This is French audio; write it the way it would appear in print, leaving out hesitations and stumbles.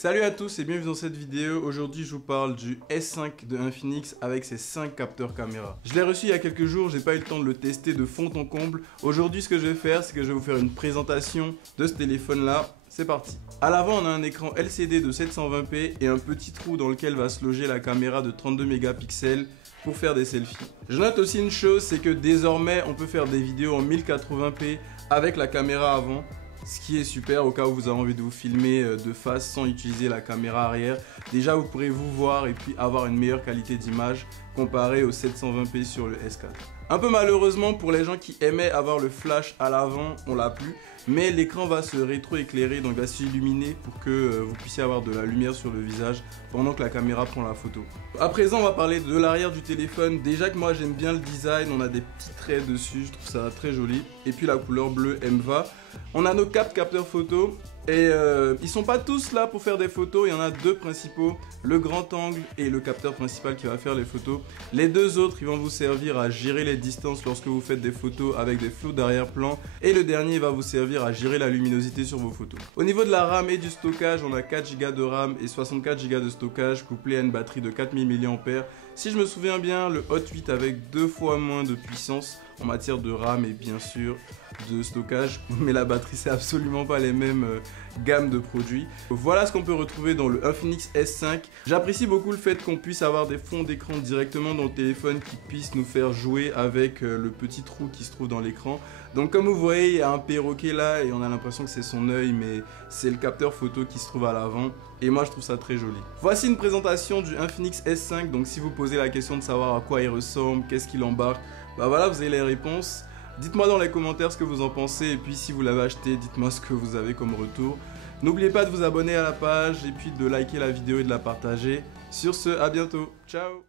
Salut à tous et bienvenue dans cette vidéo. Aujourd'hui je vous parle du S5 de Infinix avec ses 5 capteurs caméra. Je l'ai reçu il y a quelques jours, j'ai pas eu le temps de le tester de fond en comble. Aujourd'hui ce que je vais faire, c'est que je vais vous faire une présentation de ce téléphone là. C'est parti. À l'avant on a un écran LCD de 720p et un petit trou dans lequel va se loger la caméra de 32 mégapixels pour faire des selfies. Je note aussi une chose, c'est que désormais on peut faire des vidéos en 1080p avec la caméra avant. Ce qui est super au cas où vous avez envie de vous filmer de face sans utiliser la caméra arrière. Déjà vous pourrez vous voir et puis avoir une meilleure qualité d'image comparée au 720p sur le S4. Un peu malheureusement pour les gens qui aimaient avoir le flash à l'avant, on l'a plus. Mais l'écran va se rétro-éclairer, donc va s'illuminer pour que vous puissiez avoir de la lumière sur le visage pendant que la caméra prend la photo. À présent on va parler de l'arrière du téléphone. Déjà que moi j'aime bien le design, on a des petits traits dessus, je trouve ça très joli. Et puis la couleur bleue elle me va. On a nos 4 capteurs photo et ils sont pas tous là pour faire des photos, il y en a deux principaux, le grand angle et le capteur principal qui va faire les photos. Les deux autres ils vont vous servir à gérer les distances lorsque vous faites des photos avec des flous d'arrière-plan et le dernier va vous servir à gérer la luminosité sur vos photos. Au niveau de la RAM et du stockage, on a 4 Go de RAM et 64 Go de stockage couplé à une batterie de 4000 mAh. Si je me souviens bien, le Hot 8 avec 2 fois moins de puissance en matière de RAM et bien sûr de stockage, mais la batterie c'est absolument pas les mêmes gammes de produits. Voilà ce qu'on peut retrouver dans le Infinix S5. J'apprécie beaucoup le fait qu'on puisse avoir des fonds d'écran directement dans le téléphone qui puissent nous faire jouer avec le petit trou qui se trouve dans l'écran. Donc comme vous voyez, il y a un perroquet là et on a l'impression que c'est son œil, mais c'est le capteur photo qui se trouve à l'avant et moi je trouve ça très joli. Voici une présentation du Infinix S5, donc si vous posez la question de savoir à quoi il ressemble, qu'est-ce qu'il embarque, bah voilà, vous avez les réponses. Dites-moi dans les commentaires ce que vous en pensez et puis si vous l'avez acheté, dites-moi ce que vous avez comme retour. N'oubliez pas de vous abonner à la page et puis de liker la vidéo et de la partager. Sur ce, à bientôt. Ciao!